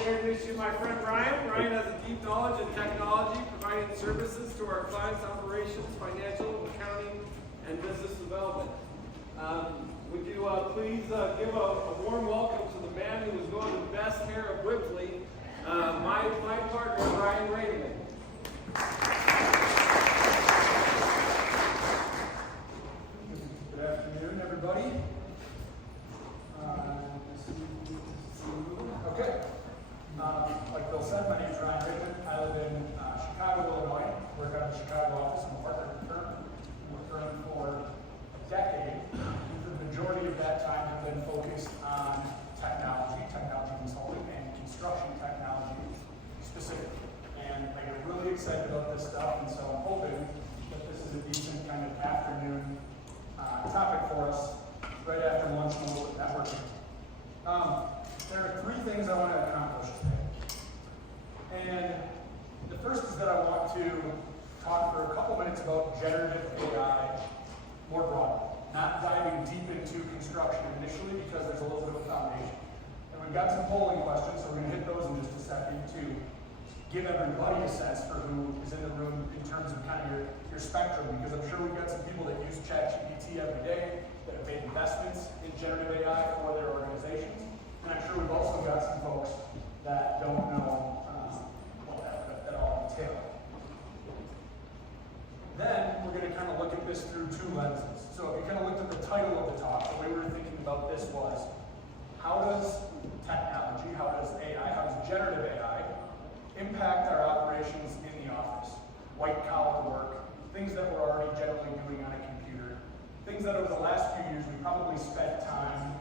to introduce you to my friend Ryan. Ryan has a deep knowledge in technology, providing services to our clients' operations, financial, accounting, and business development. Would you please give a warm welcome to the man who was going to the best hair of Wipfli, my partner, Ryan Rademann. Good afternoon, everybody. Okay. Like Bill said, my name is Ryan Rademann. I live in Chicago, Illinois. Work out of the Chicago office. I'm a partner at the firm. I'm with the firm for a decade. The majority of that time have been focused on technology consulting, and construction technology specifically. And I get really excited about this stuff, and so I'm hoping that this is a decent kind of afternoon topic for us right after lunch and a little bit networking. There are three things I want to accomplish today. And the first is that I want to talk for a couple minutes about generative AI more broadly, not diving deep into construction initially because there's a little bit of a foundation. And we've got some polling questions, so we're going to hit those in just a second to give everybody a sense for who is in the room in terms of kind of your spectrum, because I'm sure we've got some people that use ChatGPT every day that have made investments in generative AI for their organizations. And I'm sure we've also got some folks that don't know what that at all entails. Then we're going to kind of look at this through two lenses. So if you kind of looked at the title of the talk, the way we were thinking about this was, how does technology, how does AI, how does generative AI impact our operations in the office? White collar work, things that we're already generally doing on a computer, things that over the last few years we probably spent time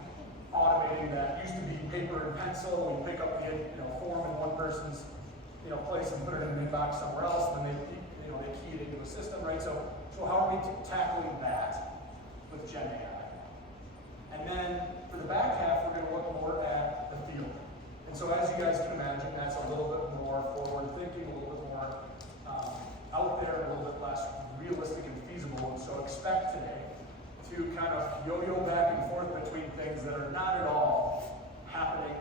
automating that used to be paper and pencil. We pick up the form in one person's place and put it in an inbox somewhere else, and then they key it into a system, right? So how are we tackling that with GenAI? And then for the back half, we're going to look more at the field. And so as you guys can imagine, that's a little bit more forward thinking, a little bit more out there, a little bit less realistic and feasible. And so expect today to kind of yo-yo back and forth between things that are not at all happening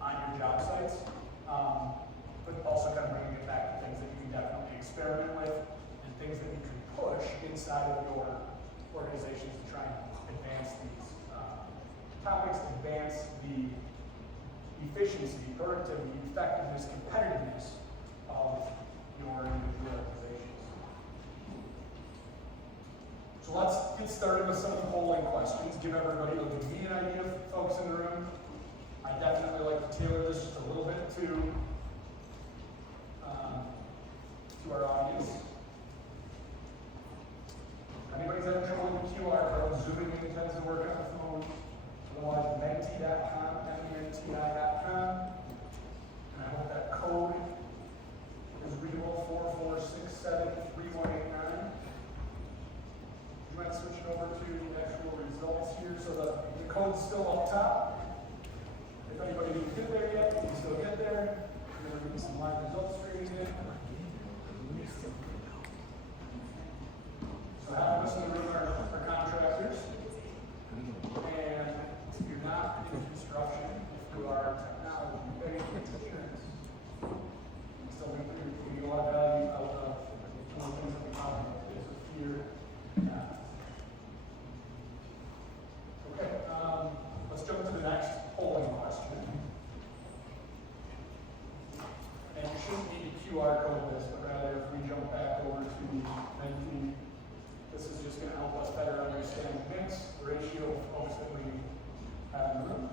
on your job sites, but also kind of bringing it back to things that you can definitely experiment with and things that you can push inside of your organizations to try and advance these topics, advance the efficiency, productivity, effectiveness, competitiveness of your individual organizations. So let's get started with some polling questions. Give everybody, it'll give me an idea of folks in the room. I definitely like to tailor this just a little bit to our audience. Anybody's having trouble with the QR code? Zooming in tends to work on the phone. Otherwise, menti.com, menti.com. And I hope that code is readable, 44673189. You might switch it over to the actual results here. So the code's still up top. If anybody didn't get there yet, you can still get there. We're going to get some live results screens in. So half of us in the room are contractors. And if you're not in construction, if you are technology, very insurance. So we get a lot of value out of one of the things that we talk about is fear. Okay, let's jump to the next polling question. And you shouldn't need to QR code this, but rather if we jump back over to Menti, this is just going to help us better understand the mix, the ratio of folks that we have in the room.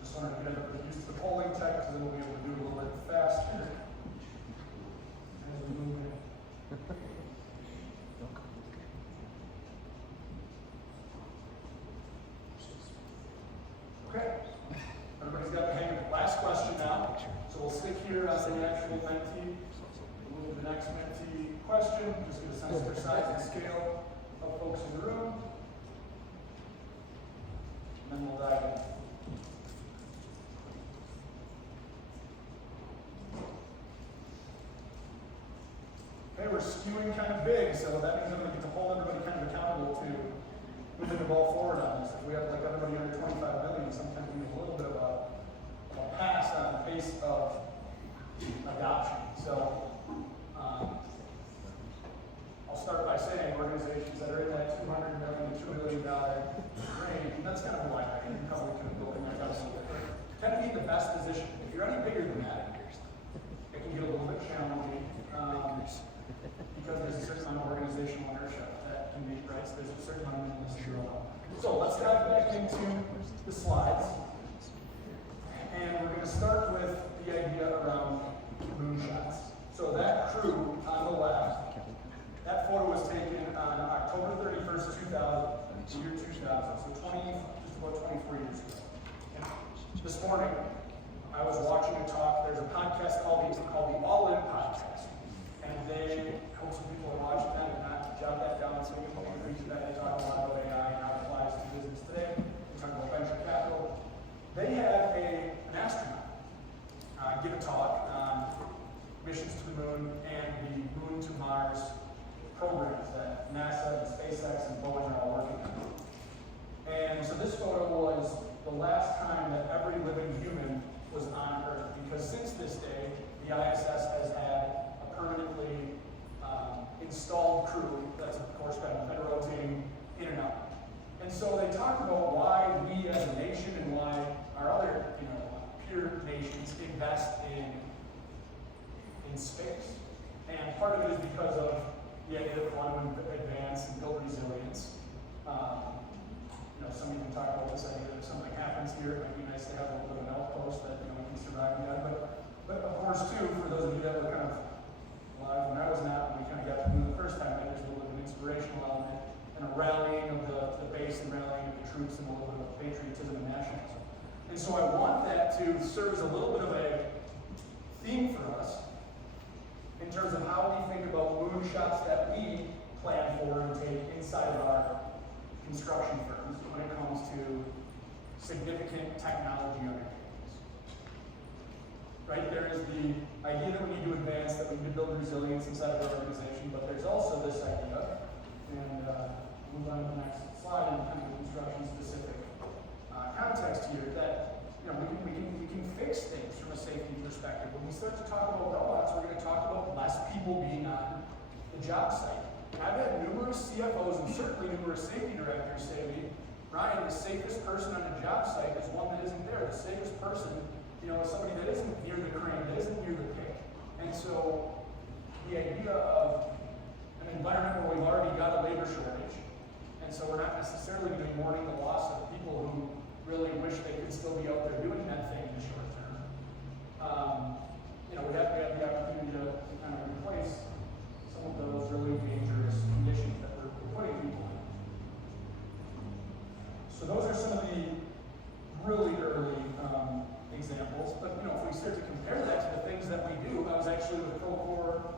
Just wanted to get everybody used to the polling tech, because then we'll be able to do it a little bit faster as we move in. Okay, everybody's got the hang of it. Last question now. So we'll stick here on the actual Menti. We'll move to the next Menti question. Just get a sense for size and scale of folks in the room. And then we'll dive in. we're skewing kind of big, so that means I'm going to get to hold everybody kind of accountable to moving the ball forward on this. If we have like everybody under 25 million, sometimes we need a little bit of a pass on the pace of adoption. So I'll start by saying organizations that are in that $200 million to $2 billion range, and that's kind of why I probably could have built in that a little bit, tend to be in the best position. If you're any bigger than that, it can get a little bit challenging because there's a certain amount of organizational inertia that can be, right? So there's a certain amount of this to grow. So let's dive back into the slides. And we're going to start with the idea around moonshots. So that crew on the left, that photo was taken on October 31st, 2000, year 2000, so just about 24 years ago. And this morning, I was watching a talk. There's a podcast called the All In Podcast. And they, hope some people are watching that and not jot that down so you can read that. They talk a lot about AI and how it applies to business today. They talk about venture capital. They had an astronaut give a talk on missions to the moon and the Moon to Mars programs that NASA and SpaceX and Boeing are all working on. And so this photo was the last time that every living human was on Earth, because since this day, the ISS has had a permanently installed crew that's, of course, been rotating in and out. And so they talked about why we as a nation and why our other, peer nations invest in space. And part of it is because of the idea that we want to advance and build resilience. Some of you can talk about this idea that if something happens here, it might be nice to have a little bit of an outpost that we can survive beyond. But of course, too, for those of you that were kind of alive when I was not, when we kind of got to move the first time, there's a little bit of an inspirational element and a rallying of the base and rallying of the troops and a little bit of patriotism and nationalism. And so I want that to serve as a little bit of a theme for us in terms of how we think about moonshots that we plan for and take inside of our construction firms when it comes to significant technology undertakings. Right? There is the idea that we need to advance, that we need to build resilience inside of our organization, but there's also this idea, and move on to the next slide in kind of a construction specific context here, that we can fix things from a safety perspective. When we start to talk about robots, we're going to talk about less people being on the job site. I've had numerous CFOs and certainly numerous safety directors say to me, Ryan, the safest person on a job site is one that isn't there. The safest person, is somebody that isn't near the crane, that isn't near the pick. And so the idea of an environment where we've already got a labor shortage, and so we're not necessarily going to be mourning the loss of people who really wish they could still be out there doing that thing in the short term. We have the opportunity to kind of replace some of those really dangerous conditions that we're putting people in. So those are some of the really early examples. But if we start to compare that to the things that we do, I was actually with Procore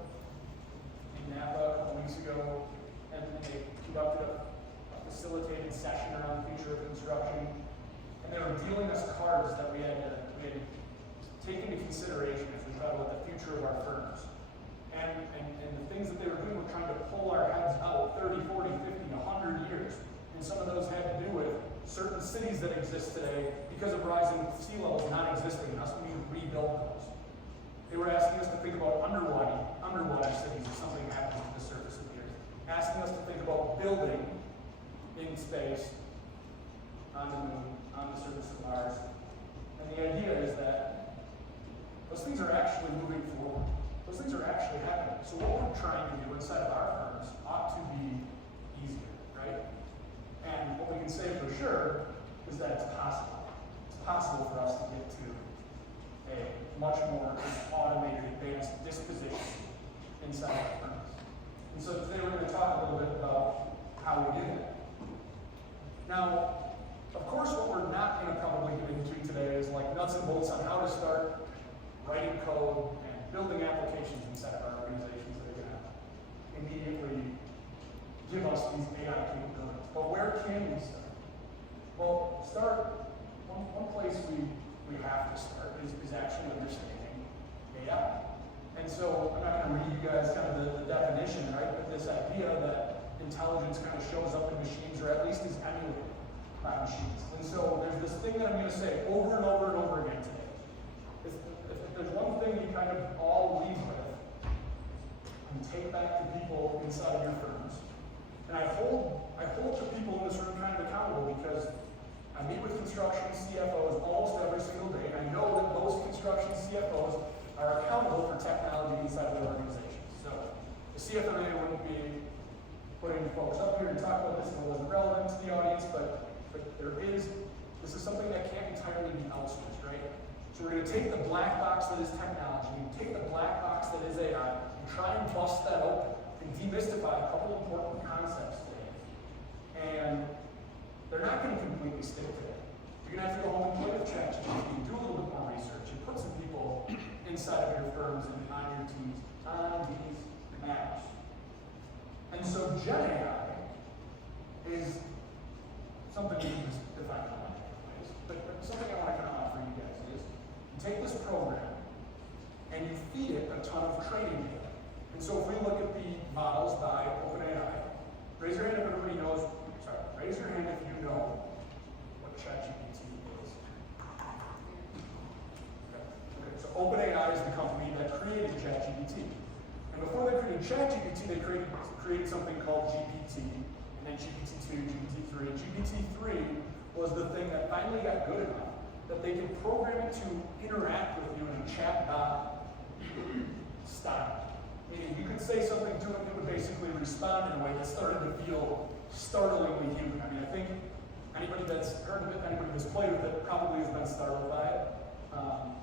in Napa a couple weeks ago, and they conducted a facilitated session around the future of construction. And they were dealing us cards that we had take into consideration as we thought about the future of our firms. And the things that they were doing were trying to pull our heads out 30, 40, 50, 100 years. And some of those had to do with certain cities that exist today because of rising sea levels not existing, and us we need to rebuild those. They were asking us to think about underwater cities if something happens to the surface of the earth. Asking us to think about building in space, on the moon, on the surface of Mars. And the idea is that those things are actually moving forward. Those things are actually happening. So what we're trying to do inside of our firms ought to be easier, right? And what we can say for sure is that it's possible. It's possible for us to get to a much more automated, advanced disposition inside our firms. And so today we're going to talk a little bit about how we do that. Now, of course, what we're not going to probably get into today is like nuts and bolts on how to start writing code and building applications inside of our organizations that are going to immediately give us these AI capabilities. But where can we start? Well, one place we have to start is actually understanding AI. And so I'm not going to read you guys kind of the definition mission, right? With this idea that intelligence kind of shows up in machines, or at least is emulated by machines. And so there's this thing that I'm going to say over and over and over again today. If there's one thing you kind of all leave with and take back to people inside of your firms, and I hold the people in this room kind of accountable because I meet with construction CFOs almost every single day, and I know that those construction CFOs are accountable for technology inside of their organizations. So the CFMA wouldn't be putting folks up here to talk about this if it wasn't relevant to the audience, but this is something that can't entirely be outsourced, right? So we're going to take the black box that is technology, take the black box that is AI, and try and bust that open and demystify a couple important concepts today. And they're not going to completely stick today. You're going to have to go home and play with ChatGPT, do a little bit more research, and put some people inside of your firms and on your teams on these matters. And so GenAI is something you can just define in a lot of ways. But something I want to kind of offer you guys is you take this program and you feed it a ton of training data. And so if we look at the models by OpenAI, raise your hand if everybody knows, raise your hand if you know what ChatGPT is. Okay, so OpenAI is the company that created ChatGPT. And before they created ChatGPT, they created something called GPT, and then GPT-2, GPT-3. And GPT-3 was the thing that finally got good enough that they could program it to interact with you in a chatbot style. Meaning you could say something to it, it would basically respond in a way that started to feel startlingly human. I mean, I think anybody that's heard of it, anybody that's played with it, probably has been startled by it.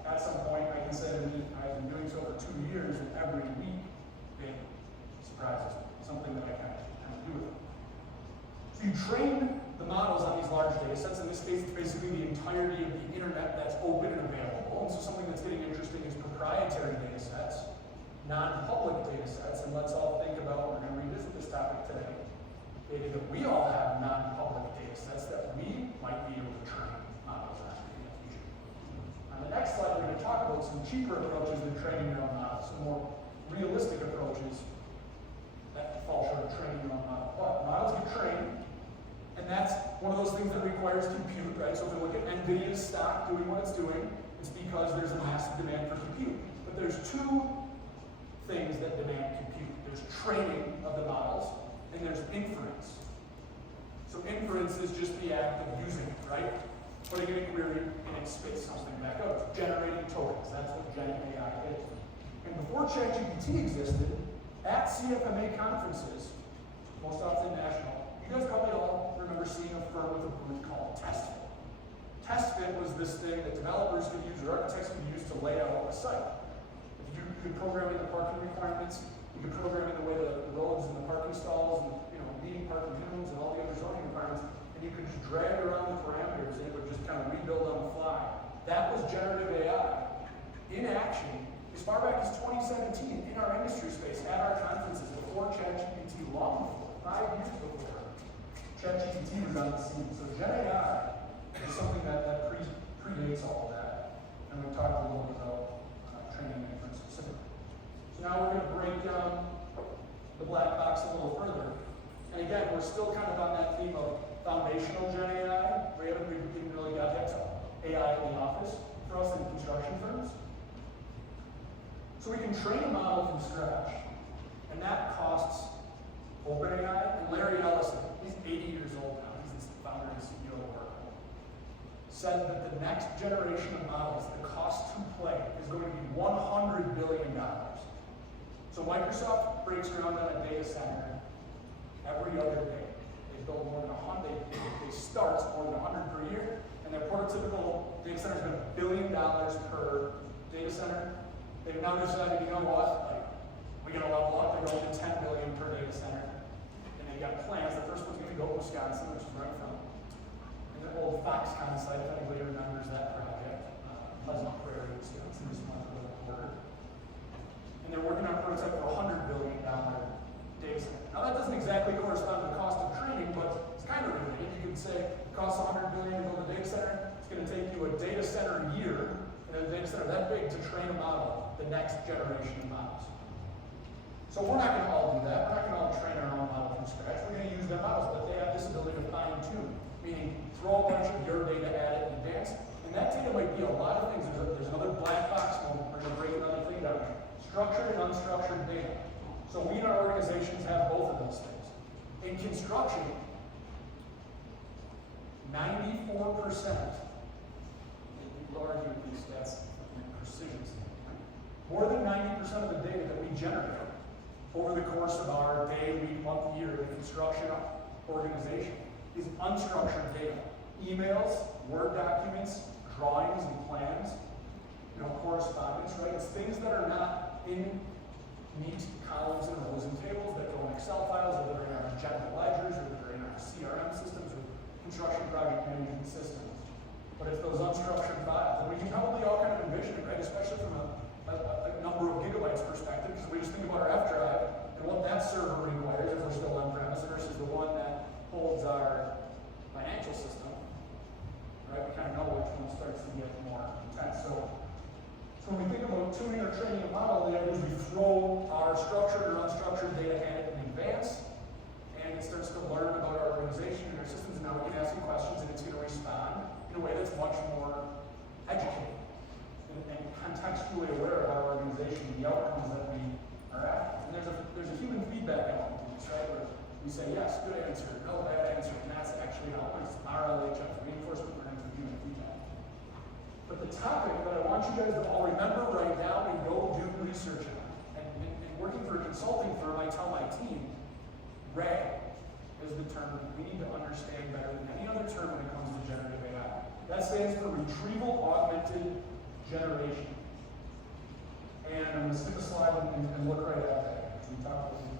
At some point, I can say that I've been doing so for 2 years, and every week it surprises me. Something that I kind of do with it. So you train the models on these large data sets. In this case, it's basically the entirety of the internet that's open and available. And so something that's getting interesting is proprietary data sets, non-public data sets, and let's all think about, we're going to revisit this topic today, data that we all have non-public data sets that we might be able to train models on in the future. On the next slide, we're going to talk about some cheaper approaches than training your own models, some more realistic approaches that fall short of training your own model. But models get trained, and that's one of those things that requires compute, right? So if we look at NVIDIA's stock doing what it's doing, it's because there's a massive demand for compute. But there's two things that demand compute. There's training of the models, and there's inference. So inference is just the act of using it, right? Putting in a query, and it spits something back out. Generating tokens, that's what GenAI is. And before ChatGPT existed, at CFMA conferences, most often national, you guys probably all remember seeing a firm with a booth called TestFit. TestFit was this thing that developers could use, or architects could use to lay out a site. You could program in the parking requirements, you could program in the way the roads and the parking stalls, and meeting parking minimums and all the other zoning requirements, and you could just drag around the parameters and it would just kind of rebuild on the fly. That was generative AI in action as far back as 2017 in our industry space, at our conferences, before ChatGPT, long before, 5 years before ChatGPT was on the scene. So GenAI is something that predates all of that, and we've talked a little bit about training and inference specifically. So now we're going to break down the black box a little further. And again, we're still kind of on that theme of foundational GenAI. We haven't even really got that to AI in the office for us in construction firms. So we can train a model from scratch, and that costs OpenAI. And Larry Ellison, he's 80 years old now, he's the founder and CEO of Oracle, said that the next generation of models, the cost to play, is going to be $100 billion. So Microsoft breaks ground on a data center every other day. They build more than 100, they start more than 100 per year, and their prototypical data center has been $1 billion per data center. They've now decided, you know what, we gotta level up, they're going to $10 billion per data center. And they've got plans, the first one's gonna go to Wisconsin, which is where I'm from. And the old Foxconn site, if anybody remembers that project, Pleasant Prairie, Wisconsin, just north of the border. And they're working on a prototype for $100 billion data center. Now that doesn't exactly correspond to the cost of training, but it's kind of related. You could say it costs $100 billion to build a data center. It's going to take you a data center year, and a data center that big to train a model, the next generation of models. So we're not going to all do that. We're not going to all train our own model from scratch. We're going to use their models, but they have this ability to fine-tune, meaning throw a bunch of your data at it in advance. And that data might be a lot of things. There's another black box. We're going to break another thing down. Structured and unstructured data. So we in our organizations have both of those things. In construction, 94%, people argue with these stats from a precision standpoint, more than 90% of the data that we generate over the course of our day, week, month, year in the construction organization is unstructured data. Emails, Word documents, drawings and plans, correspondence, right? It's things that are not in neat columns and rows and tables that go in Excel files or that are in our general ledgers or that are in our CRM systems or construction project management systems. But it's those unstructured files. And we can probably all kind of envision it, right? Especially from a number of gigabytes perspective, because we just think about our F drive and what that server requires if we're still on premise versus the one that holds our financial system. Right? We kind of know which one starts to get more intense. So when we think about tuning or training a model, the idea is we throw our structured or unstructured data at it in advance, and it starts to learn about our organization and our systems, and now we can ask it questions, and it's going to respond in a way that's much more educated and contextually aware of our organization and the outcomes that we are after. And there's a human feedback element to this, right? Where we say, yes, good answer, no, bad answer, and that's actually how it's RLHF, reinforcement learning through human feedback. But the topic that I want you guys to all remember right now and go do research on, and working for a consulting firm, I tell my team, RAG is the term we need to understand better than any other term when it comes to generative AI. That stands for Retrieval Augmented Generation. And I'm going to skip a slide and look right at that. We talked about it.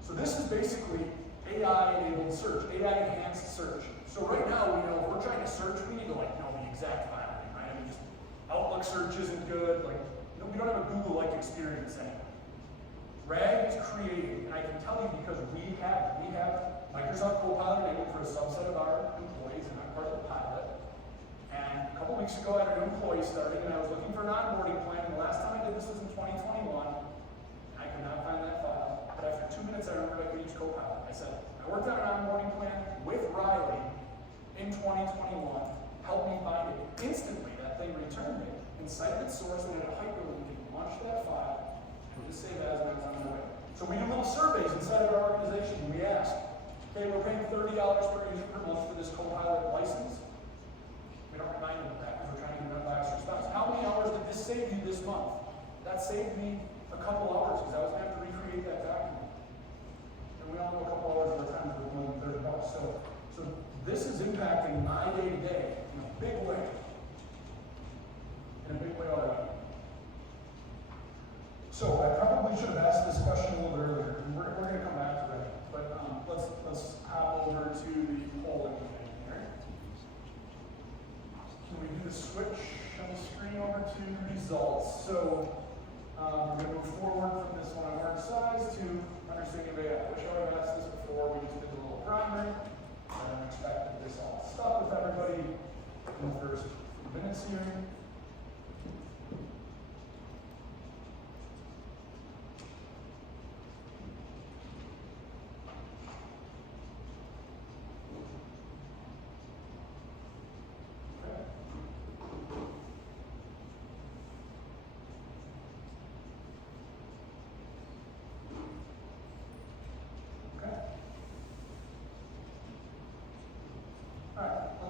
So this is basically AI-enabled search, AI-enhanced search. So right now, we know if we're trying to search, we need to know the exact file name, right? I mean, just Outlook search isn't good. We don't have a Google-like experience anymore. RAG is created, and I can tell you because we have Microsoft Copilot enabled for a subset of our employees, and I'm part of the pilot. And a couple weeks ago, I had a new employee starting, and I was looking for an onboarding plan, and the last time I did this was in 2021, and I could not find that file. But after 2 minutes, I remembered I could use Copilot. I said, I worked on an onboarding plan with Riley in 2021, helped me find it. Instantly, that thing returned it, and cited its source, and had a hyperlink, and launched that file, and just save as and it's on the way. So we do little surveys inside of our organization, and we ask, okay, we're paying $30 per user per month for this Copilot license. We don't remind them of that because we're trying to get that last response. How many hours did this save you this month? That saved me a couple hours because I was going to have to recreate that document. And we all know a couple hours of our time is worth more than $30. So this is impacting my day-to-day in a big way. In a big way already. So I probably should have asked this question a little earlier. We're going to come back to that. But let's hop over to the polling thing here. Can we do the switch on the screen over to results? So we're going to move forward from this one on mark size to understanding of AI. I wish I would have asked this before. We just did a little primary. I'm expecting this all stuck with everybody in the first few minutes here.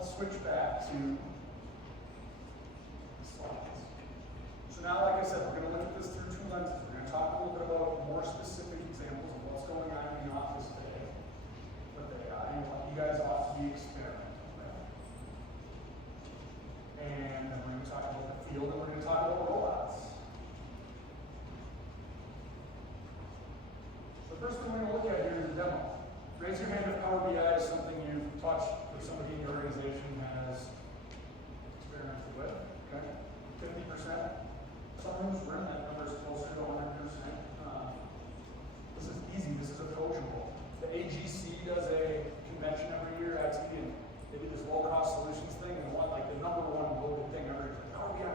Switch back to the slides. So now, like I said, we're going to look at this through two lenses. We're going to talk a little bit about more specific examples of what's going on in the office today with AI and what you guys ought to be experimenting with. And then we're going to talk about the field, and we're going to talk about robots. The first thing we're going to look at here is a demo. Raise your hand if Power BI is something you've touched or somebody in your organization has experimented with. Okay, 50%. Some rooms we're in, that number is closer to 100%. This is easy. This is approachable. The AGC does a convention every year, IT, and they do this low-cost solutions thing, and the number one voted thing ever is Power BI.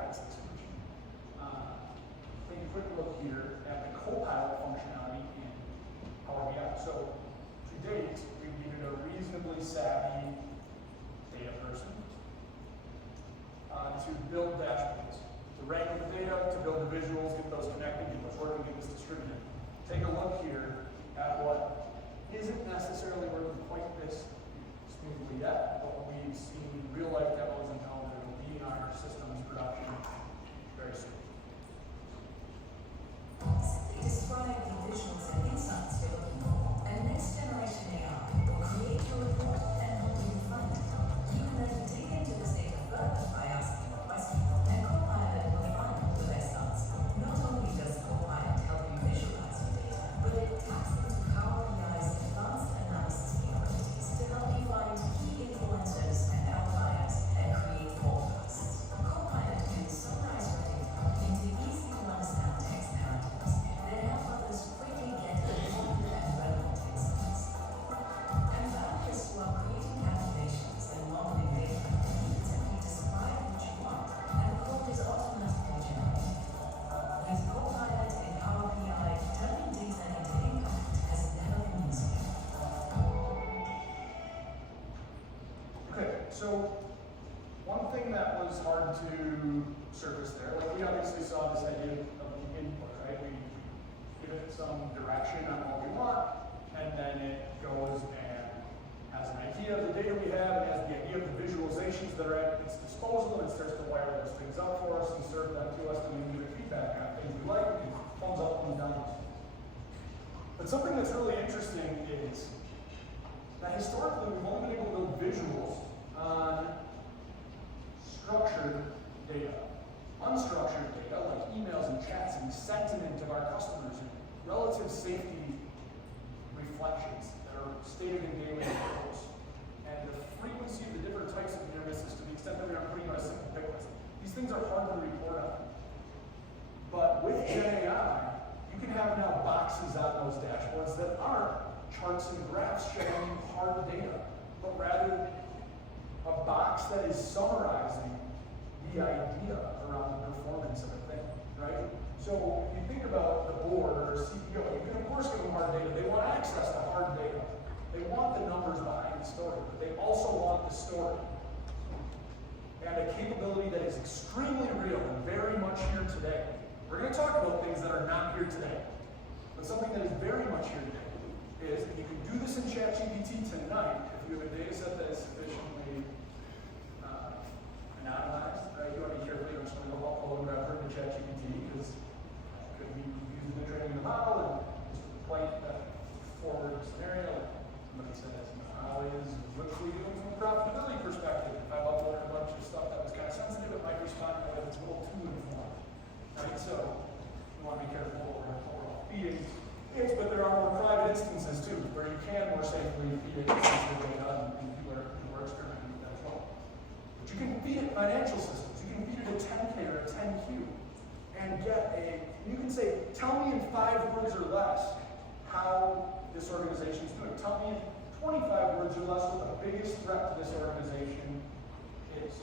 Take a quick look here at the Copilot functionality in Power BI. So to date, we've needed a reasonably savvy data person to build dashboards, to wrangle the data, to build the visuals, get those connected, get those working, get this distributed. Take a look here at what isn't necessarily working quite this smoothly yet, but we've seen real-life demos and how that will be in our systems production very soon. Simply describe the visuals and insights you're looking for, and next generation AI will create your report and help you find it. You can then dig into this data further by asking a question, and Copilot will find the best answer. Not only does Copilot help you visualize your data, but it taps into Power BI's advanced analysis capabilities to help you find key influencers and outliers and create forecasts. Copilot can summarize your data into easy to understand text narratives that help others quickly get informed and relevant insights. And without this, while creating calculations and modeling data, you can simply describe what you want, and the code is automatically generated. With Copilot in Power BI, turning data into income has never been easier. Okay, so one thing that was hard to surface there, like we obviously saw this idea of the input, right? We give it some direction on what we want, and then it goes and has an idea of the data we have, and has the idea of the visualizations that are at its disposal, and starts to wire those things up for us and serve them to us, and we give it feedback on things we like, and thumbs up, thumbs down. But something that's really interesting is that historically we've only been able to build visuals on structured data. Unstructured data, like emails and chats and sentiment of our customers and relative safety reflections that are stated in daily reports. And the frequency of the different types of near misses to the extent that we are putting on a simple pick list. These things are hard to report on. But with GenAI, you can have now boxes on those dashboards that aren't charts and graphs showing hard data, but rather a box that is summarizing the idea around the performance of a thing, right? So if you think about the board or a CEO, you can of course give them hard data. They want access to hard data. They want the numbers behind the story, but they also want the story. And a capability that is extremely real and very much here today. We're going to talk about things that are not here today, but something that is very much here today is, and you can do this in ChatGPT tonight if you have a data set that is sufficiently anonymized, right? You want to be careful, you don't just want to go upload whatever to ChatGPT because it could be used in the training of the model and just to point that forward scenario. Somebody says, how is Wipfli doing from a profitability perspective? If I uploaded a bunch of stuff that was kind of sensitive, it might respond in a way that's a little too informed, right? So you want to be careful what we're all feeding. Yes, but there are more private instances too, where you can more safely feed it sensitive data, and people are experimenting with that as well. But you can feed it financial systems. You can feed it a 10K or a 10Q, and you can say, tell me in 5 words or less how this organization is doing. Tell me in 25 words or less what the biggest threat to this organization is.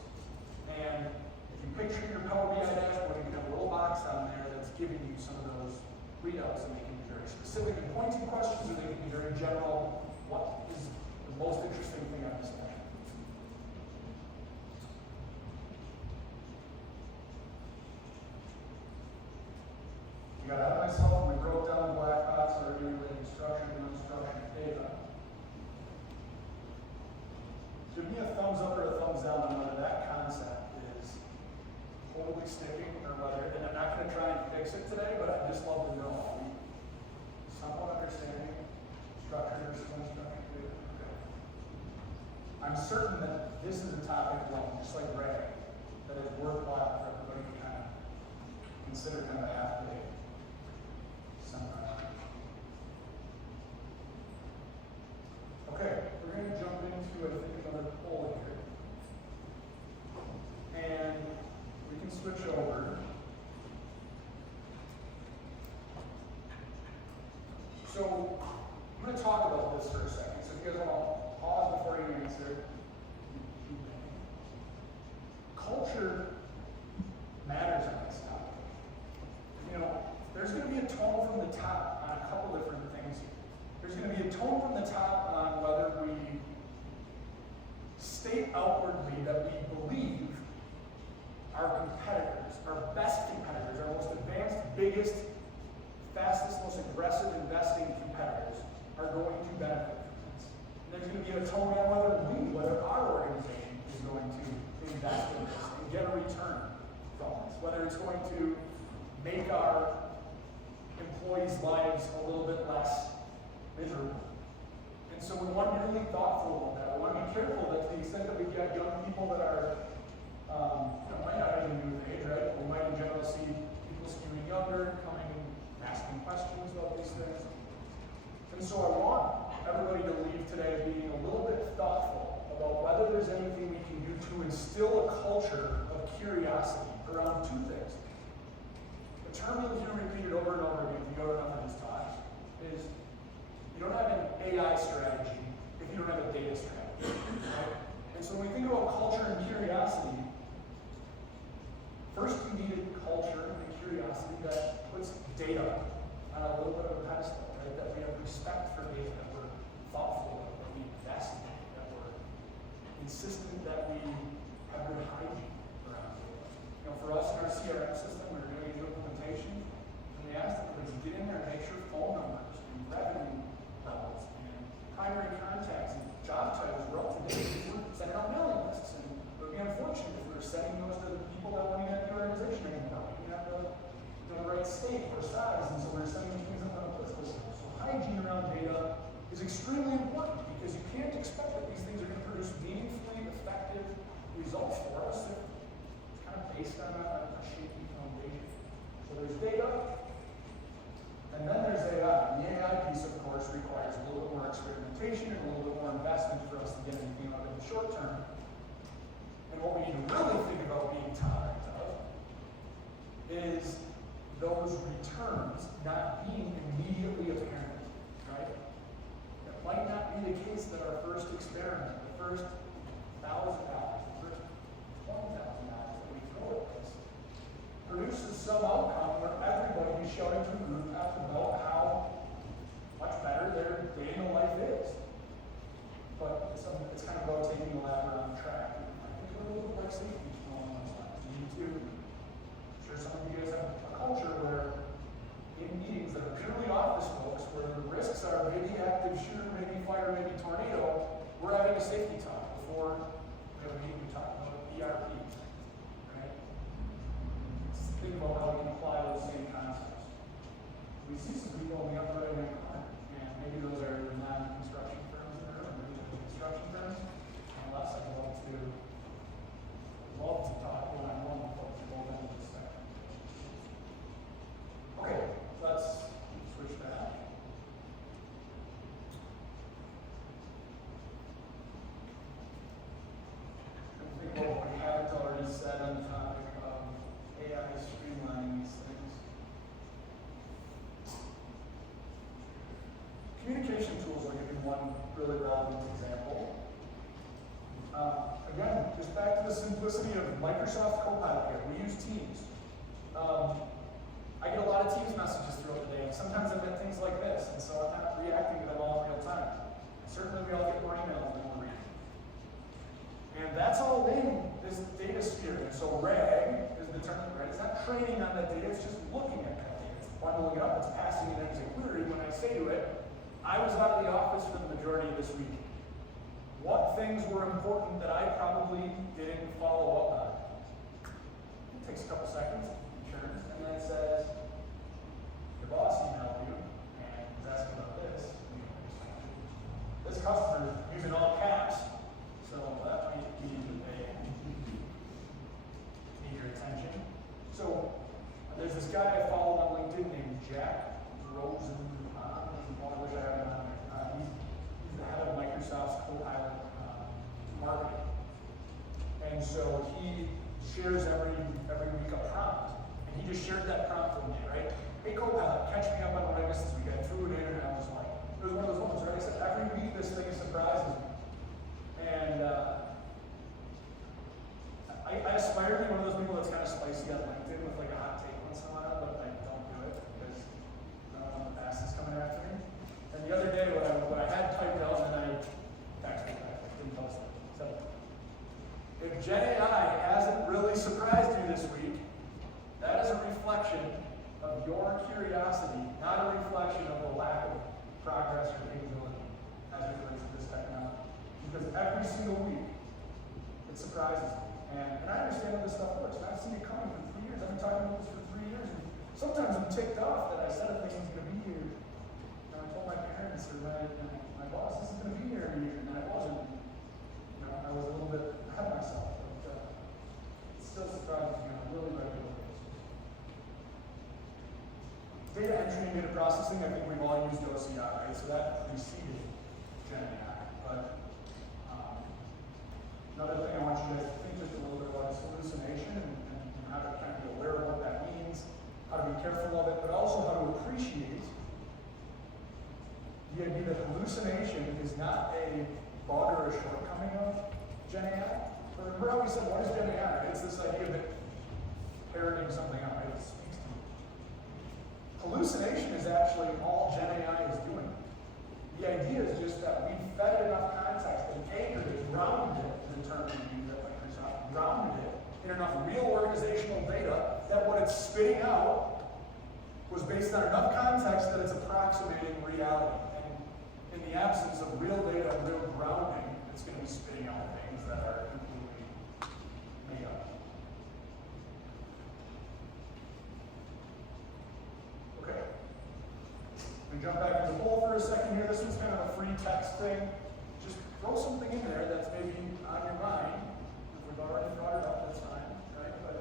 And if you picture your Power BI dashboard, you can have a little box on there that's giving you some of those readouts, and they can be very specific and pointed questions, or they can be very general. What is the most interesting thing on this dashboard? You got out of myself, and we broke down the black box already relating structured and unstructured data. Give me a thumbs up or a thumbs down on whether that concept is totally sticking, or whether, and I'm not going to try and fix it today, but I'd just love to know. Are we somewhat understanding structured versus unstructured data? Okay. I'm certain that this is a topic alone, just like Ray, that is worthwhile for everybody to kind of consider kind of a half-day seminar. Okay, we're going to jump into, I think, another poll here. And we can switch over. So, I'm going to talk about this for a second. So if you guys want to pause before you answer. Culture matters on this topic. You know, there's going to be be a tone from the top on a couple different things. There's going to be a tone from the top on whether we state outwardly that we believe our competitors, our best competitors, our most advanced, biggest, fastest, most aggressive investing competitors are going to benefit from this. And there's going to be a tone on whether our organization is going to invest in this and get a return from this, whether it's going to make our employees' lives a little bit less miserable. And so we want to be really thoughtful about that. We want to be careful that to the extent that we've got young people that are, might not have anything to do with age, right? We might in general see people skewing younger, coming and asking questions about these things. And so I want everybody to leave today being a little bit thoughtful about whether there's anything we can do to instill a culture of curiosity around two things. The term you'll hear repeated over and over again if you go to enough of these talks is you don't have an AI strategy if you don't have a data strategy. Right? And so when we think about culture and curiosity, first you need a culture and curiosity that puts data on a little bit of a pedestal, right? That we have respect for data, that we're thoughtful, that we invest in it, that we're insistent that we have good hygiene around data. For us in our CRM system, we were doing an implementation, and they asked everybody to get in there and make sure phone numbers and revenue levels and primary contacts and job titles were up to date. We were sending out mailing lists, and it would be unfortunate if we were sending those to the people that weren't even at the organization anymore. We didn't have the right state or size, and so we were sending things up on a list. So hygiene around data is extremely important because you can't expect that these things are going to produce meaningfully effective results for us if it's kind of based on a shaky foundation. So there's data, and then there's AI. The AI piece, of course, requires a little bit more experimentation and a little bit more investment for us to get anything out of it in the short term. And what we need to really think about being tolerant of is those returns not being immediately apparent, right? It might not be the case that our first experiment, the first $1,000, the first $20,000 that we throw at this, produces some outcome where everybody who's showing to the group has to know how much better their day in the life is. But it's kind of about taking the lab around track. I think a little bit like safety along those lines. You need to, I'm sure some of you guys have a culture where in meetings that are purely office folks, where the risks are maybe active shooter, maybe fire, maybe tornado, we're having a safety talk before we have a meeting. We talk about ERP. Think about how we can apply those same concepts. We see some people in the upper right hand corner, and maybe those are non-construction firms in there, or maybe they're construction firms. Unless I'd love to talk one-on-one with folks who go into this sector. Okay, let's switch back. I think about what we haven't already said on the topic of AI streamlining these things. Communication tools, I'll give you one really relevant example. Again, just back to the simplicity of Microsoft Copilot here. We use Teams. I get a lot of Teams messages throughout the day, and sometimes I get things like this, and so I'm not reacting to them all in real time. And certainly we all get more emails than we're reading. And that's all in this data sphere. And so RAG is the term, right? It's not training on that data, it's just looking at that data. It's bundling it up, it's passing it as a query. When I say to it, I was out of the office for the majority of this week. What things were important that I probably didn't follow up on? It takes a couple seconds, churns, and then it says, your boss emailed you and was asking about this. This customer is using all caps, so that might be that they need your attention. So there's this guy I follow on LinkedIn named Jack Rosen. I wish I had him on there. He's the head of Microsoft's Copilot marketing. And so he shares every week a prompt. And he just shared that prompt with me, right? Hey Copilot, catch me up on what I missed this week. I threw it in and I was like, it was one of those moments, right? I said, every week this thing surprises me. And I aspire to be one of those people that's kind of spicy on LinkedIn with like a hot take once in a while, but I don't do it because of your curiosity, not a reflection of the lack of progress or capability as it relates to this technology. Because every single week, it surprises me. And I understand how this stuff works. And I've seen it coming for 3 years. I've been talking about this for 3 years. And sometimes I'm ticked off that I said a thing was going to be here. And I told my parents or my boss, this is going to be here in a year. And I wasn't. I was a little bit ahead of myself. But it still surprises me on a really regular basis. Data entry and data processing, I think we've all used OCR, right? So that preceded GenAI. But another thing I want you guys to think just a little bit about is hallucination and how to kind of be aware of what that means, how to be careful of it, but also how to appreciate the idea that hallucination is not a bug or a shortcoming of GenAI. Remember how we said, what is GenAI? It's this idea that parroting something out, right? It speaks to you. Hallucination is actually all GenAI is doing. The idea is just that we fed it enough context and anchored it, grounded it, the term we use at Microsoft, grounded it in enough real organizational data that what it's spitting out was based on enough context that it's approximating reality. And in the absence of real data and real grounding, it's going to be spitting out things that are completely made up. Okay. We jump back into the poll for a second here. This one's kind of a free text thing. Just throw something in there that's maybe on your mind. If we've already brought it up, that's fine, right? But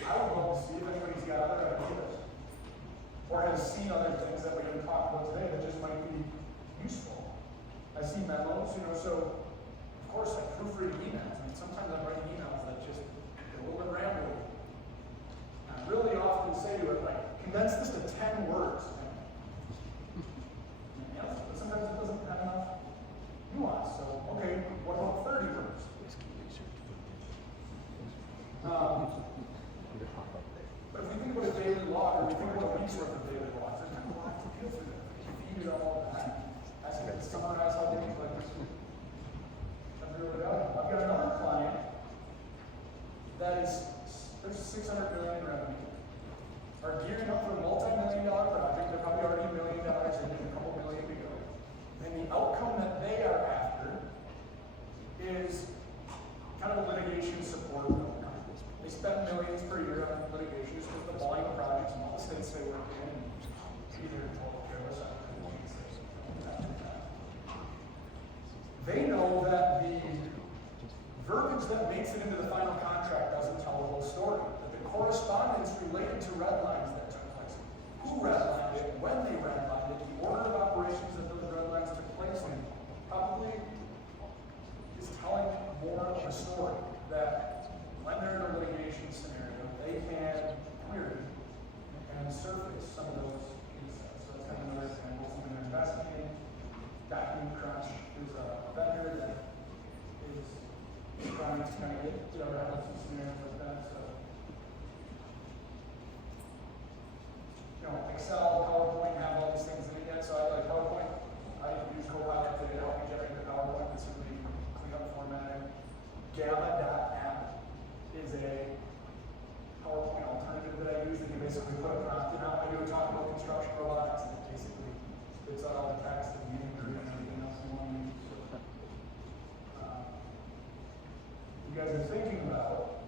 I would love to see if anybody's got other ideas or has seen other things that we didn't talk about today that just might be useful. I see memos, so of course I proofread emails. I mean, sometimes I'm writing emails that just get a little bit rambling. I really often say to it, like, condense this to 10 words. But sometimes it doesn't have enough nuance. So, okay, what about 30 words? But if we think about a daily log, or we think about a week's worth of daily logs, there's kind of a lot to get through there. If you feed it all of that, I can summarize how things like this. I've got another client that is, there's $600 million in revenue, are gearing up for a multi-million-dollar project. They're probably already $1 million in, a couple million to go. And the outcome that they are after is kind of a litigation support outcome. They spend millions per year on litigation just because the volume of projects in all the states they work in, and either total careless they know that the verbiage that makes it into the final contract doesn't tell the whole story. That the correspondence related to red lines that took place, who redlined it, when they redlined it, the order of operations that those red lines took place in, probably is telling more of a story that when they're in a litigation scenario, they can query and surface some of those insights. So that's kind of another example. Something they're investigating. Document Crunch is a vendor that is trying to kind of get our some scenarios like that. So, Excel, PowerPoint have all these things in it yet. So I like PowerPoint. I use Copilot today to help me generate the PowerPoint. It's really clean up formatting. Gamma.app is a PowerPoint alternative that I use that you basically put a prompt in. I do a talk about construction robotics, and it basically spits out all the text and the imagery and everything else you want to use. So, you guys are thinking about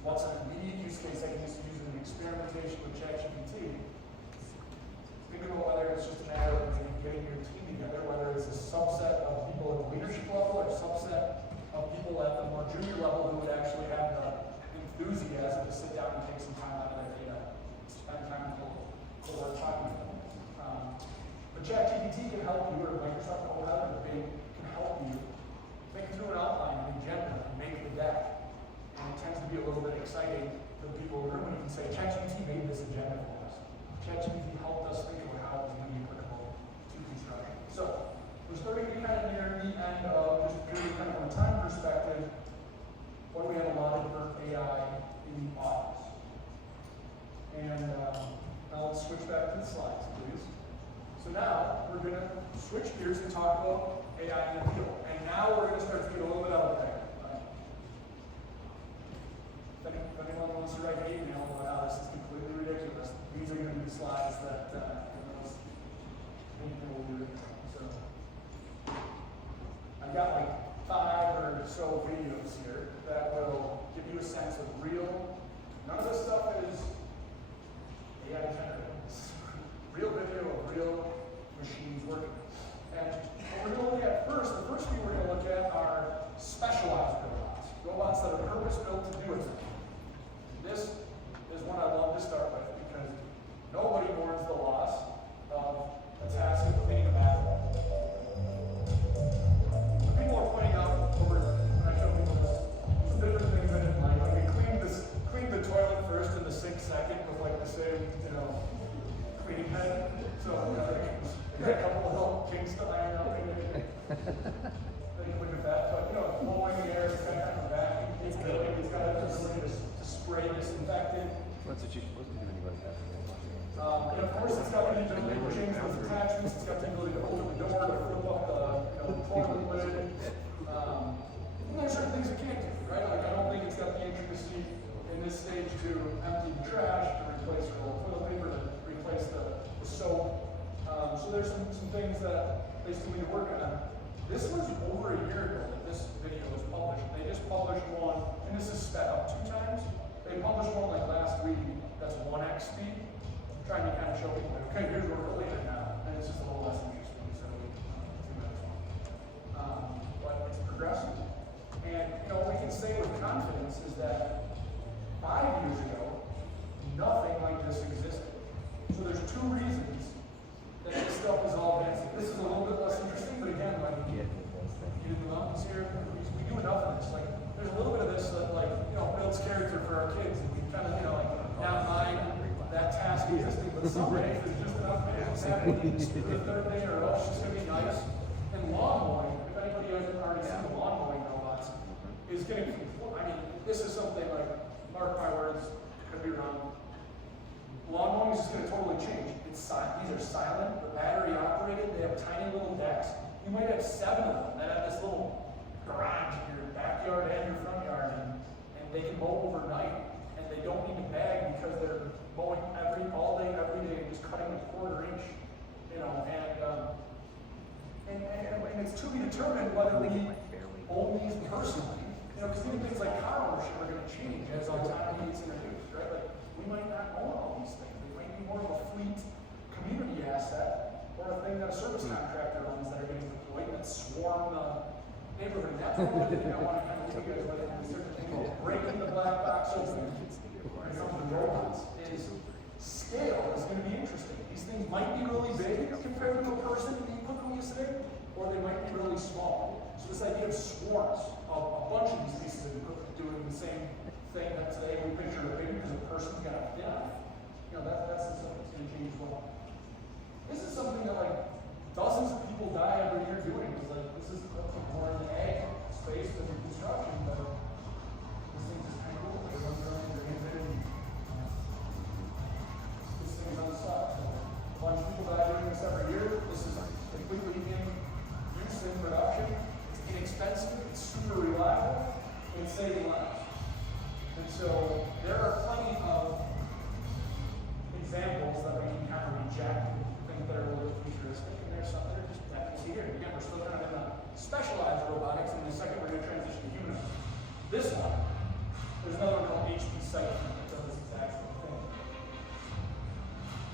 what's an immediate use case I can just use in an experimentation with ChatGPT. Think about whether it's just a matter of getting your team together, whether it's a subset of people at the leadership level or a subset of people at the more junior level who would actually have the enthusiasm to sit down and take some time out of their data, spend time to work talking with them. But ChatGPT can help you, or Microsoft Copilot or Bing can help you think through an outline, an agenda, and make the deck. And it tends to be a little bit exciting for the people in the room when you can say, ChatGPT made this agenda for us. ChatGPT helped us think about how it was going to be applicable to construction. So, we're starting to be kind of near the end of just purely kind of from a time perspective, what do we have allotted for AI in the office? And now let's switch back to the slides, please. So now we're going to switch gears and talk about AI in the field. And now we're going to start to get a little bit out there. If anyone wants to write an email about how this is completely ridiculous, these are going to be class that was older. So I've got like 5 or so videos here that will give you a sense of real. None of this stuff is AI generated. It's real video of real machines working. And what we're going to look at first, the first few we're going to look at are specialized robots. Robots that are purpose-built to do a thing. This is one I love to start with because nobody mourns the loss of a task of cleaning a bathroom. People are pointing out over when I show people this, some different things I didn't like. Like we cleaned the toilet first and the sink second with like the same, cleaning head. So you got a couple of little kinks to iron out maybe. You can look at that. But blowing the air, it's got kind of a vacuum capability. It's got an ability to spray disinfectant. That's what you're supposed to do when you go to bed. And of course, it's got the ability to change those attachments. It's got the ability to open the door, to flip up the toilet lid. And there's certain things it can't do, right? Like I don't think it's got the intricacy in this stage to empty the trash, to replace the toilet paper, to replace the soap. So there's some things that they still need to work on. This was over a year ago that this video was published. They just published one, and this is sped up 2 times. They published one like last week that's 1x speed. Trying to kind of show people, okay, here's where we're leaving now. And it's just a little less interesting, so 2 minutes long. But it's progressive. And what we can say with confidence is that 5 years ago, nothing like this existed. So there's 2 reasons that this stuff is all advancing. This is a little bit less interesting, but again, like you in the mountains here, we do enough of this. Like there's a little bit of this that builds character for our kids, and we kind of not mind that task existing, but someday there's just enough videos happening the 3rd day or else it's gonna be nice. And lawn mowing, if anybody hasn't already seen the lawn mowing robots, is getting, this is something like, mark my words, could be wrong. Lawn mowing is just going to totally change. These are silent, they're battery operated, they have tiny little decks. You might have 7 of them that have this little garage in your backyard and your front yard, and they can mow overnight, and they don't need to bag because they're mowing all day, every day, and just cutting a 1/4 inch, and it's to be determined whether we own these personally, because even things like car ownership are going to change as autonomy is introduced, right? Like, we might not own all these things. They might be more of a fleet community asset or a thing that a service contractor owns that are getting deployed that swarm the neighborhood. And that's one thing I want to kind of leave you guys with, and certain things, breaking the black box open when it comes to robots is scale is going to be interesting. These things might be really big compared to a person in the equipment we say, or they might be really small. So this idea of swarms of a bunch of these pieces of equipment doing the same thing that today we picture a big because a person's got a fit on it. That's the stuff that's going to change as well. This is something that dozens of people die every year doing. It's this is more in the ag space than in construction, but this thing's just kind of cool. They run around, they're innovative. This thing's on the side. A bunch of people die doing this every year. This is completely in use in production. It's inexpensive, it's super reliable, and it's saving lives. And so there are plenty of examples that we can kind of reject, think that are a little futuristic, and there's some that are just that we see here. Again, we're still kind of in the specialized robotics, and in a second we're going to transition to humanoid. This one, there's another one called HP Sight that does this exact same thing.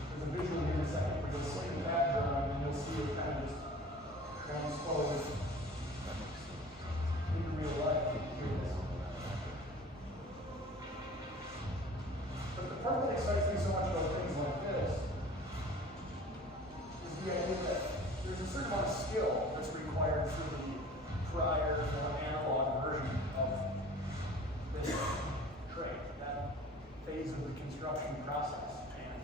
There's a visual here in a second where you'll see the background and you'll see it kind of just transpose into real life. But the part that excites me so much about things like this is the idea that there's a certain amount of skill that's required for the prior analog version of this trade, that phase of the construction process. And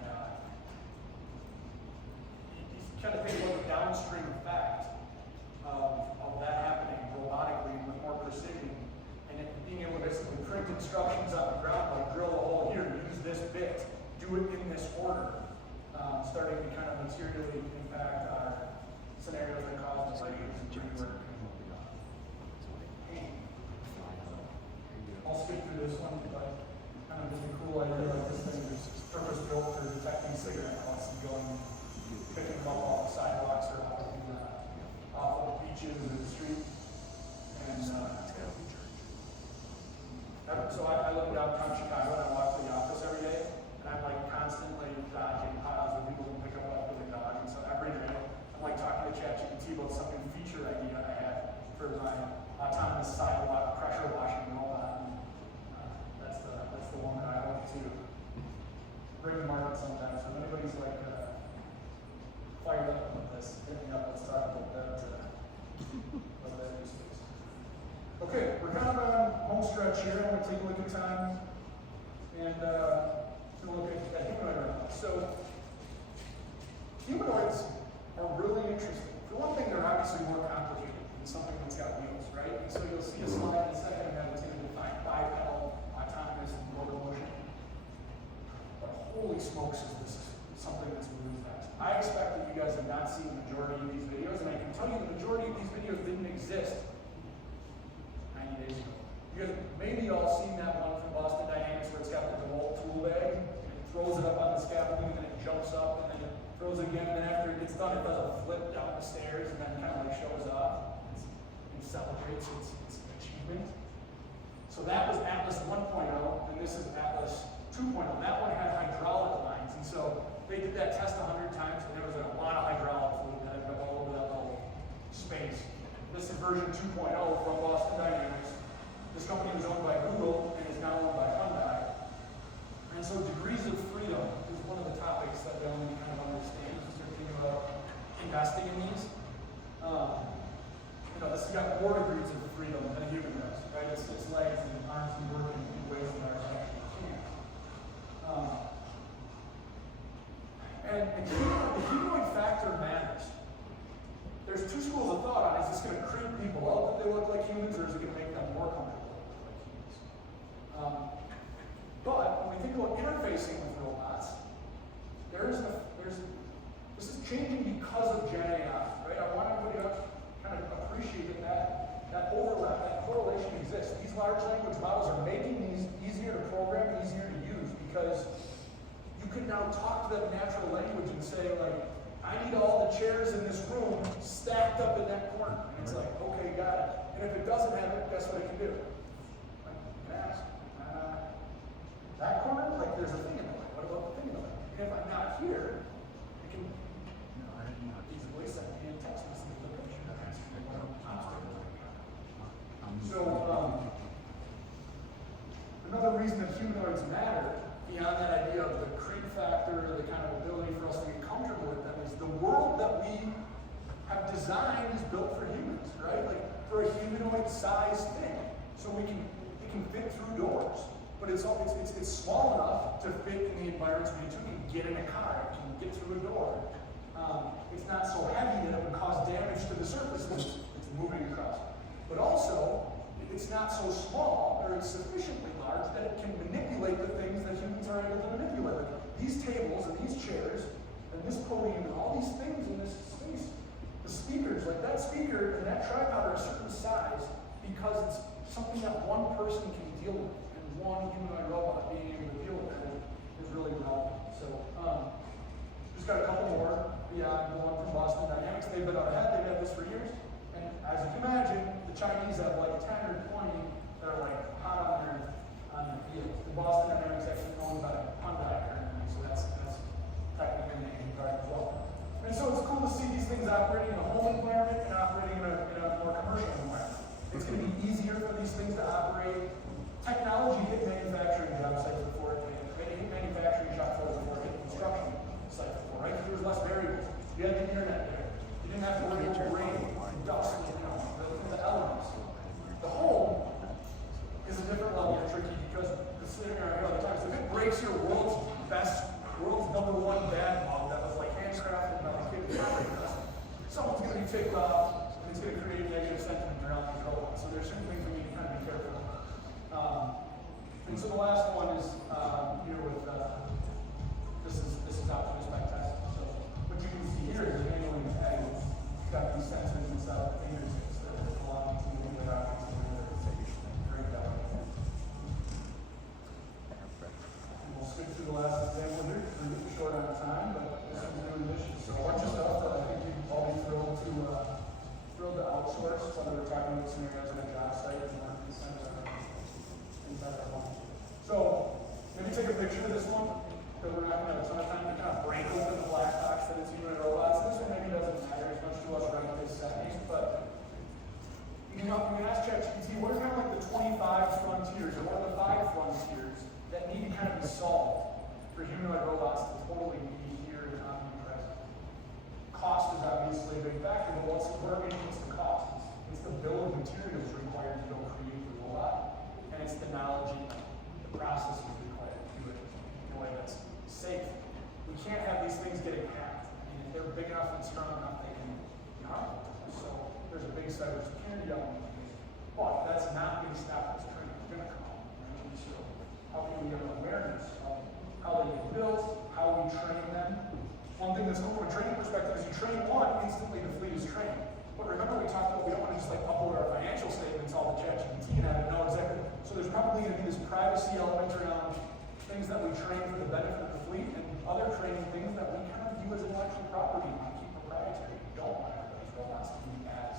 you kind of think about the downstream effect of that happening robotically with more precision, and being able to basically print instructions on the ground, like drill a hole here, use this bit, do it in this order, starting to kind of materially impact our scenarios that cause delays and rework. I'll skip through this one, but kind of just a cool idea like this thing is purpose built for detecting cigarette butts and going, picking them up off the sidewalks or off of the beaches or the street. And so I live in downtown Chicago and I walk to the office every day, and I'm like constantly dodging piles of people who pick up after their dog. And so every day I'm like talking to ChatGPT about some new feature idea I had for my autonomous sidewalk pressure washing robot. And, that's the one that I hope to bring to market sometime. So if anybody's like fired up with this, hit me up. Let's talk about that. About that use case. Okay, we're kind of on home stretch here. I'm going to take a look at time and look at humanoid robots. So humanoids are really interesting. For one thing, they're obviously more complicated than something that's got wheels, right? And so you'll see a slide in a second that it's going to define bipedal, autonomous, and locomotion. But holy smokes, is this something that's moving fast. I expect that you guys have not seen the majority of these videos, and I can tell you the majority of these videos didn't exist 90 days ago. You guys maybe all seen that one from Boston Dynamics where it's got the DeWalt tool bag, and it throws it up on the scaffolding, and then it jumps up, and then it throws it again, and then after it gets done, it does a flip down the stairs, and then kind of like shows off and celebrates its achievement. So that was Atlas 1.0, and this is Atlas 2.0. That one had hydraulic lines, and so they did that test 100 times, and there was a lot of hydraulic fluid that ended up all over that little space. This is version 2.0 from Boston Dynamics. This company was owned by Google and is now owned by Hyundai. And so degrees of freedom is one of the topics that they only kind of understand as they're thinking about investing in these. This has got more degrees of freedom than a human does, right? It's legs and arms and working in ways that ours actually can't. And the humanoid factor matters. There's two schools of thought on it. Is this going to creep people out that they look like humans, or is it going to make them more comfortable that they look like humans? But when we think about interfacing with robots, this is changing because of GenAI, right? I want everybody to kind of appreciate that overlap, that correlation exists. These large language models are making these easier to program, easier to use, because you can now talk to them natural language and say, like, I need all the chairs in this room stacked up in that corner. And it's like, okay, got it. And if it doesn't have it, guess what it can do? Like, you can ask, that corner? Like, there's a thing in the way. What about the thing in the way? And if I'm not here, it can easily send me a text message with a picture. So, another reason that humanoids matter, beyond that idea of the creep factor, the kind of ability for us to get comfortable with them, is the world that we have designed is built for humans, right? Like for a humanoid-sized thing, so it can fit through doors, but it's small enough to fit in the environments we need to. It can get in a car, it can get through a door. It's not so heavy that it would cause damage to the surface when it's moving across. But also, it's not so small, or it's sufficiently large that it can manipulate the things that humans are able to manipulate. Like these tables and these chairs and this podium and all these things in this space. The speakers, like that speaker and that tripod are a certain size because it's something that one person can deal with, and one humanoid robot being able to deal with it is really relevant. So, just got a couple more beyond the one from Boston Dynamics. They've been out ahead, they've had this for years. And as you can imagine, the Chinese have like 10 or 20 that are like hot on their heels. The Boston Dynamics actually owned by Hyundai currently, so that's technically an Asian card as well. And so it's cool to see these things operating in a home environment and operating in a more commercial environment. It's going to be easier for these things to operate. Technology hit manufacturing job sites before it hit manufacturing shop floors before it hit construction sites before, right? There was less variables. You had the internet there. You didn't have to worry about rain, dust, the elements. The home is a different level of tricky because it's sitting around here all the time. So if it breaks your world's #1 bad mug that was like handcrafted by a kid in someone's going to be ticked off and it's going to create negative sentiment around these robots. So there's certain things we need to kind of be careful of. And so the last one is here with this is Optimus by Tesla. So what you can see here is the handling tag. It's got these sensors inside the fingertips that allow you to move it out and break down. And we'll skip to the last example here. We're short on time. obviously a big factor, but what's the cost? It's the bill of materials required to go create the robot, and it's the knowledge and the processes required to do it in a way that's safe. We can't have these things getting hacked. I mean, if they're big enough and strong enough, they can be harmful to us. So there's a big cybersecurity element to this. But that's not going to stop this training. It's going to come. Right? So how can we have awareness of how they get built, how we train them? One thing that's cool from a training perspective is you train one, instantly the fleet is trained. But remember we talked about we don't want to just like upload our financial statements all to ChatGPT and have it know exactly. So there's probably going to be this privacy element around things that we train for the benefit of the fleet and other training things that we kind of view as intellectual property and want to keep proprietary. We don't want to have those robots to be as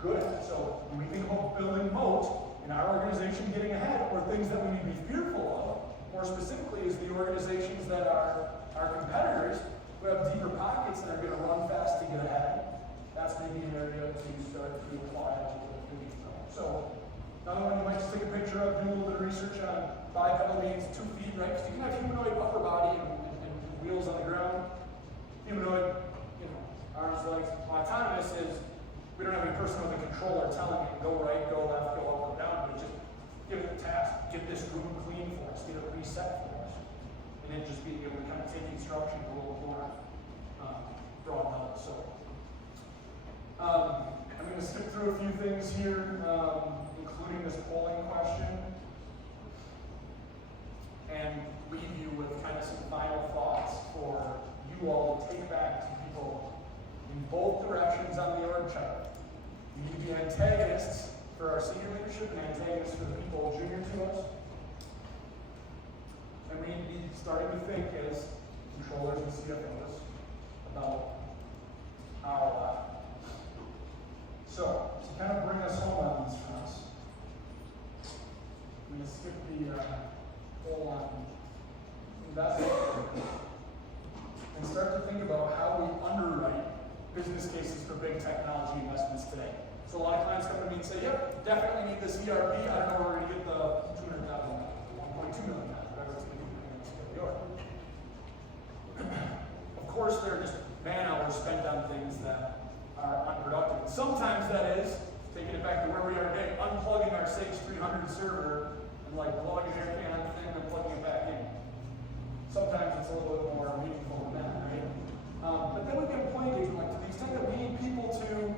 good. So when we think about building moat in our organization getting ahead, or things that we need to be fearful of, more specifically is the organizations that are our competitors who have deeper pockets and are going to run fast to get ahead. That's maybe an area to start to apply to the fleet. So another one you might just take a picture of, do a little bit of research on bipedal means 2 feet, right? Because you can have humanoid upper body and wheels on the ground. Humanoid, arms, legs. Autonomous is we don't have any person with a controller telling it go right, go left, go up, go down, but just give it a task, get this room clean for us, get it reset for us. And then just being able to kind of take instruction a little more broad level. So I'm going to skip through a few things here, including this polling question, and leave you with kind of some final thoughts for you all to take back to people in both directions on the org chart. We need to be antagonists for our senior leadership and antagonists for the people junior to us. And we need to be starting to think as controllers and CFOs about our So, to kind of bring us home on these fronts, I'm going to skip the whole on investment and start to think about how we underwrite business cases for big technology investments today. So a lot of clients come to me and say, yep, definitely need this ERP. I don't know where we're going to get the $200,000, $1.2 million, whatever it's going to be. Of course, there are just man hours spent on things that are unproductive. Sometimes that is, taking it back to where we are today, unplugging our Sage 300 server and like blowing an air can on the thing and plugging it back in. Sometimes it's a little bit more meaningful than that, right? But then we get a point engagement, like to the extent that we need people to,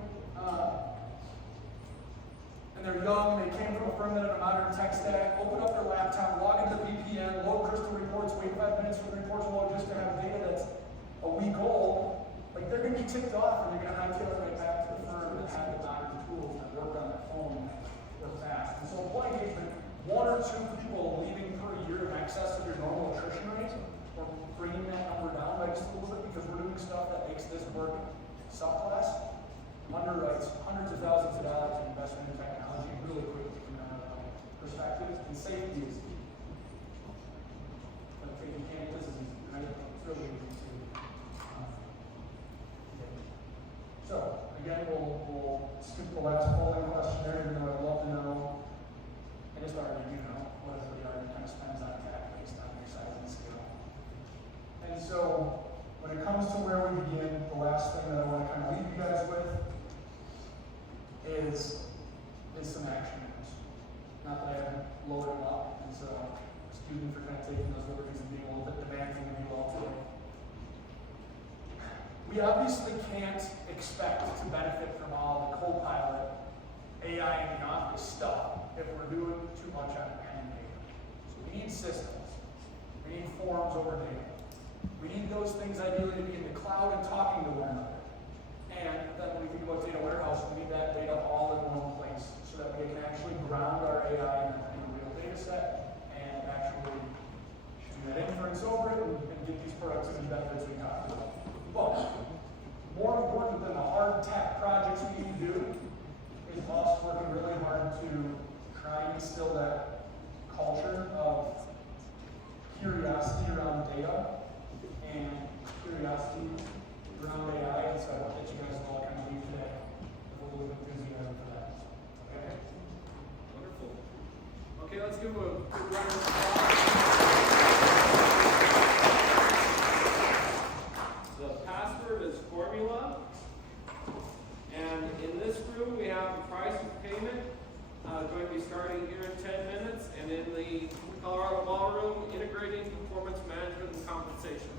and they're young, and they came from a firm that had a modern tech stack, open up their laptop, log into VPN, load Crystal reports, wait 5 minutes for the reports to load just to have data that's a week old. Like they're going to be ticked off and they're going to hightail it right back to the firm that had the modern tools that work on their phone and work fast. And so employee engagement, 1 or 2 people leaving per year in excess of your normal attrition rate, or bringing that number down by just a little bit because we're doing stuff that makes this work subclass, underwrites hundreds of thousands of dollars in investment in technology really quickly from that perspective, and safety is key. But taking candidates is easy, right? It's really easy to So, again, we'll skip the last polling questionnaire, even though I'd love to know. I just already do know what everybody already kind of spends on tech based on your size and scale. And so, when it comes to where we begin, the last thing that I want to kind of leave you guys with is some action items. Not that I haven't loaded them up, and so excuse me for kind of taking those liberties and being a little bit demanding of you all today. We obviously can't expect to benefit from all the Copilot, AI in the office stuff if we're doing too much on pen and paper. So we need systems. We need forms over data. We need those things ideally to be in the cloud and talking to one another. And then when we think about data warehouse, we need that data all in one place so that we can actually ground our AI in a real data set and actually do that inference over it and get these productivity benefits we talked about. But more important than the hard tech projects we need to do is us working really hard to try and instill that culture of curiosity around data and curiosity around AI. And so I hope that you guys all kind of leave today with a little bit of enthusiasm for that. Okay? Wonderful. Okay, let's give a good round of applause. The password is formula. In this room, we have the price of payment, going to be starting here in 10 minutes, and in the Colorado Ballroom, integrating performance management and compensation.